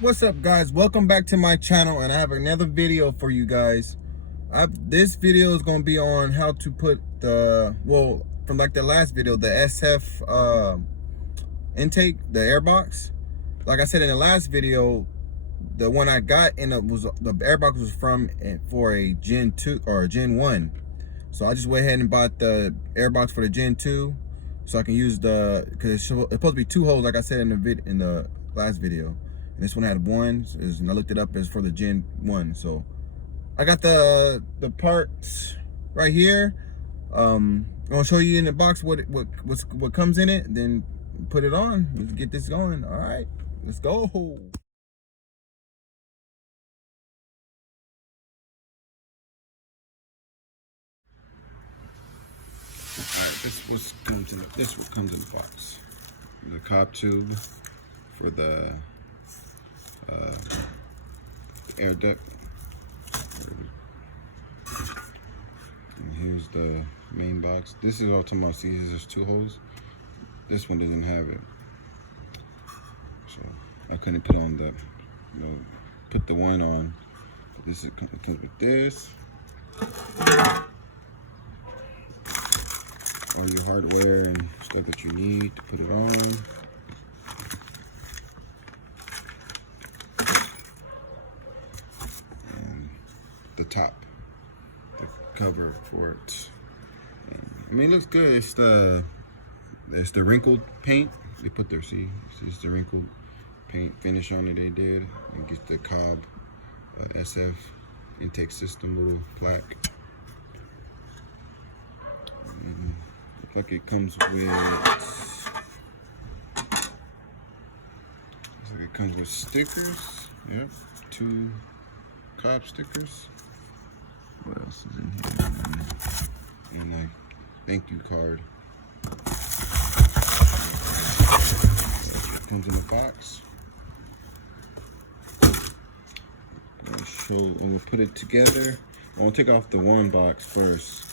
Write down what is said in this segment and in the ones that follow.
What's up, guys? Welcome back to my channel, and I have another video for you guys. This video is going to be on how to put the, well, from like the last video, the SF intake, the airbox. Like I said in the last video, the one I got in it was, the airbox was from for a Gen 2 or a Gen 1. So I just went ahead and bought the airbox for the Gen 2 so I can use the, because it's supposed to be 2 holes like I said in the last video. And this one had 1, and I looked it up as for the Gen 1. So I got the parts right here. I'm gonna show you in the box what comes in it, then put it on. Let's get this going. All right, let's go. All right, this what comes in the box. The COBB tube for the air duct. And here's the main box. This is all talking about. See, there's 2 holes. This one doesn't have it, so I couldn't put on the, put the one on. This it comes with this. All your hardware and stuff that you need to put it on. And the top, the cover for it. And, I mean, it looks good. It's the wrinkled paint they put there. See, it's the wrinkled paint finish on it they did. It gets the COBB SF intake system little plaque. Looks like it comes with stickers. Yep, 2 COBB stickers. What else is in here? And like thank you card. It comes in the box. I'm gonna put it together. I'm gonna take off the one box first.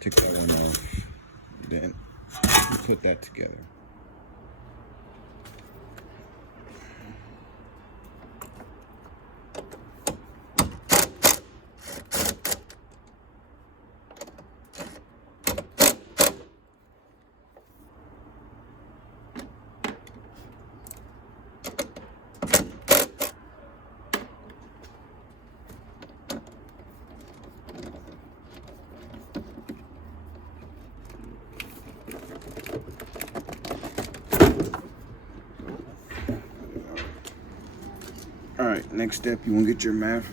Take that one off. Then put that together. All right, next step, you want to get your mat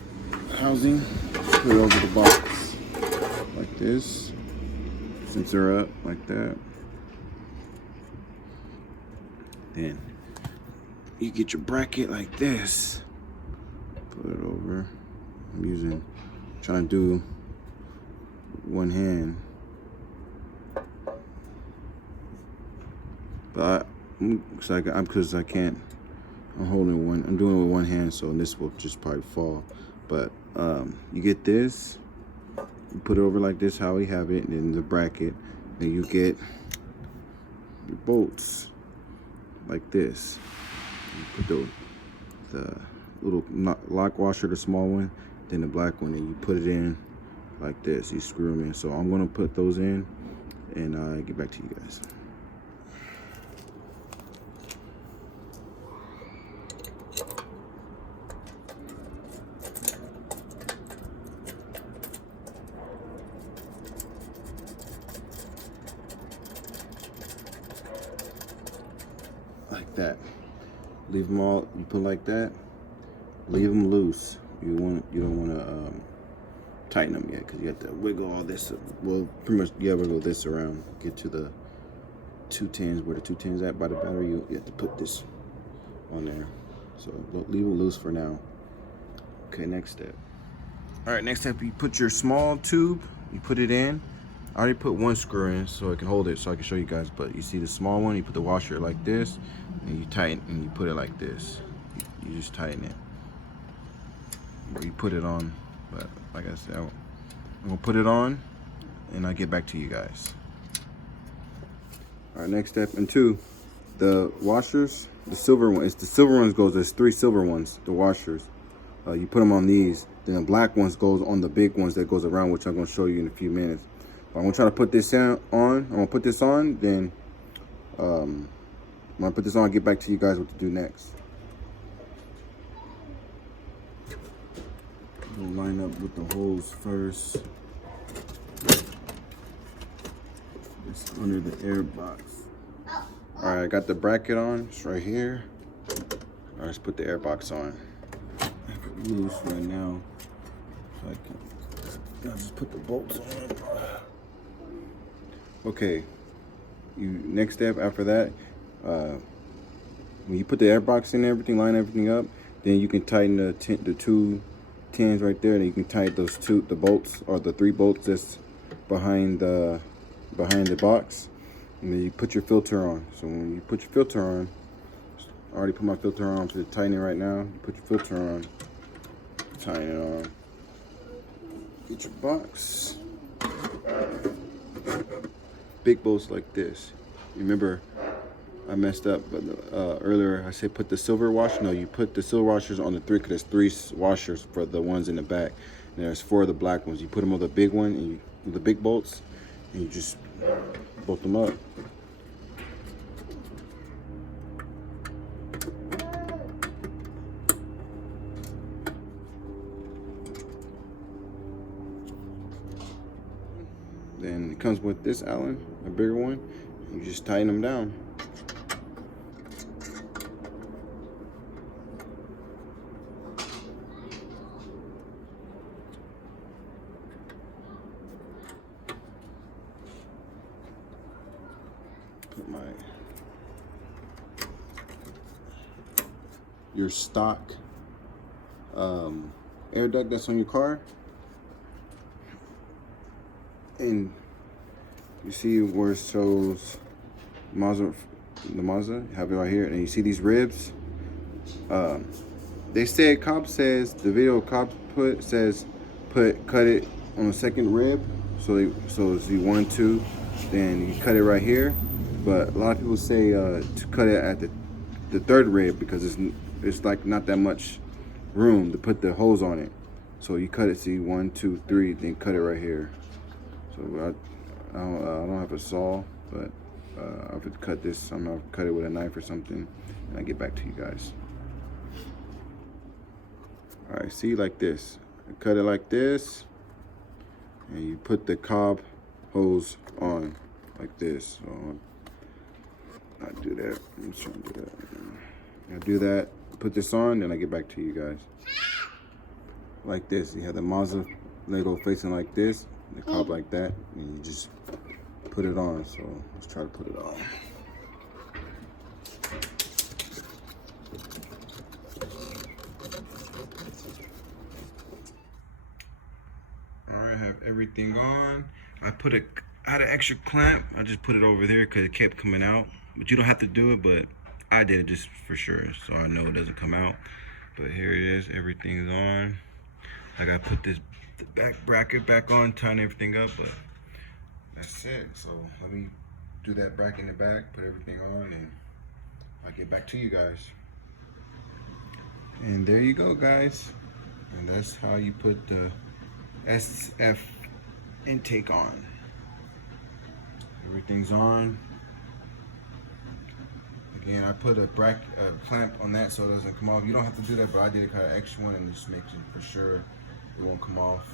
housing, put it over the box like this, center up like that. Then you get your bracket like this, put it over. I'm trying to do one hand, but because I can't. I'm holding one. I'm doing it with one hand, so this will just probably fall. But you get this, you put it over like this, how we have it, and then the bracket. Then you get the bolts like this. You put the little lock washer, the small one, then the black one, and you put it in like this. You screw them in. So I'm gonna put those in, and get back to you guys. Like that. Leave them all. You put like that. Leave them loose. You don't want to tighten them yet, because you have to wiggle all this. Well, pretty much you have to wiggle this around. Get to the 210s, where the 210s at by the battery. You have to put this on there. So leave them loose for now. Okay, next step. All right, next step, you put your small tube. You put it in. I already put one screw in so I can hold it, so I can show you guys. But you see the small one, you put the washer like this, and you tighten, and you put it like this. You just tighten it. Or you put it on. But like I said, I'm gonna put it on, and I'll get back to you guys. All right, next step in 2, the washers, the silver one, it's the silver ones goes, there's 3 silver ones, the washers. You put them on these, then the black ones goes on the big ones that goes around, which I'm going to show you in a few minutes. But I'm going to try to put this on. I'm going to put this on, then when I put this on, I'll get back to you guys what to do next. We'll line up with the holes first. It's under the air box. Alright, I got the bracket on. It's right here. Alright, let's put the air box on. I have it loose right now. So I'll just put the bolts on. Okay. Next step after that, when you put the air box in, everything, line everything up, then you can tighten the 2 tins right there, and you can tighten those the bolts, or the 3 bolts that's behind the box, and then you put your filter on. So when you put your filter on, I already put my filter on to tighten it right now. You put your filter on, tighten it on, get your box. Big bolts like this. Remember, I messed up, but earlier I said put the silver washer. No, you put the silver washers on the 3, because there's 3 washers for the ones in the back, and there's 4 of the black ones. You put them on the big one, and the big bolts, and you just bolt them up. Then it comes with this Allen, a bigger one. You just tighten them down. Put your stock air duct that's on your car, and you see where it shows the Mazda, have it right here, and you see these ribs. They said, COBB says, the video COBB put says cut it on the 2nd rib, so it's 1, 2, then you cut it right here. But a lot of people say to cut it at the 3rd rib, because it's like not that much room to put the hose on it. So you cut it, see 1, 2, 3, then cut it right here. So I don't have a saw, but I would cut this. I'm gonna cut it with a knife or something, and I'll get back to you guys. All right, see, like this. Cut it like this, and you put the COBB hose on like this. So I do that. I'm just trying to do that. I do that. Put this on, then I get back to you guys. Like this. You have the Mazda Lego facing like this, the COBB like that, and you just put it on. So let's try to put it on. All right, I have everything on. I had an extra clamp. I just put it over there because it kept coming out. But you don't have to do it, but I did it just for sure, so I know it doesn't come out. But here it is, everything's on. I gotta put the back bracket back on, tighten everything up, but that's it. So let me do that bracket in the back, put everything on, and I'll get back to you guys. And there you go, guys. And that's how you put the SF intake on. Everything's on. Again, I put a clamp on that so it doesn't come off. You don't have to do that, but I did a kind of extra one, and just makes it for sure it won't come off.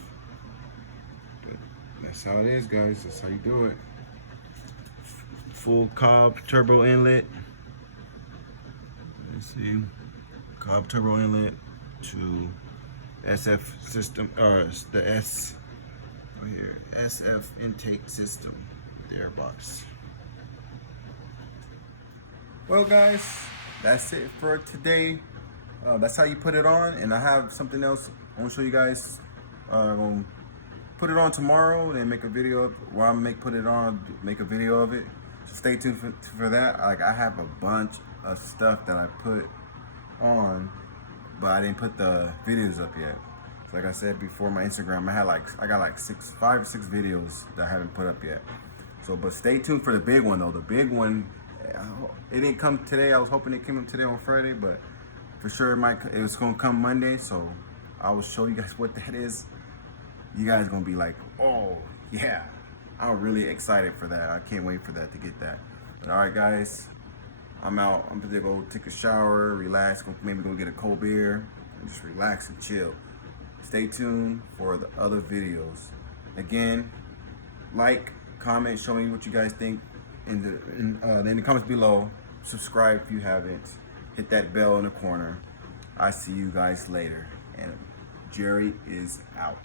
But that's how it is, guys. That's how you do it. Full COBB turbo inlet. Let's see, COBB turbo inlet to SF system, or the S right here, SF intake system, the airbox. Well, guys, that's it for today. That's how you put it on, and I have something else I want to show you guys. I'm gonna put it on tomorrow and make a video where I make a video of it. So stay tuned for that. Like, I have a bunch of stuff that I put on, but I didn't put the videos up yet. So like I said before, my Instagram, I got like 5 or 6 videos that I haven't put up yet. So, but stay tuned for the big one though. The big one it didn't come today. I was hoping it came up today on Friday, but for sure it was gonna come Monday. So I will show you guys what that is. You guys gonna be like, oh yeah, I'm really excited for that. I can't wait for that to get that. But all right, guys, I'm out. I'm gonna go take a shower, relax, maybe go get a cold beer, and just relax and chill. Stay tuned for the other videos. Again, like, comment, show me what you guys think in the comments below. Subscribe if you haven't. Hit that bell in the corner. I see you guys later. And Jerry is out.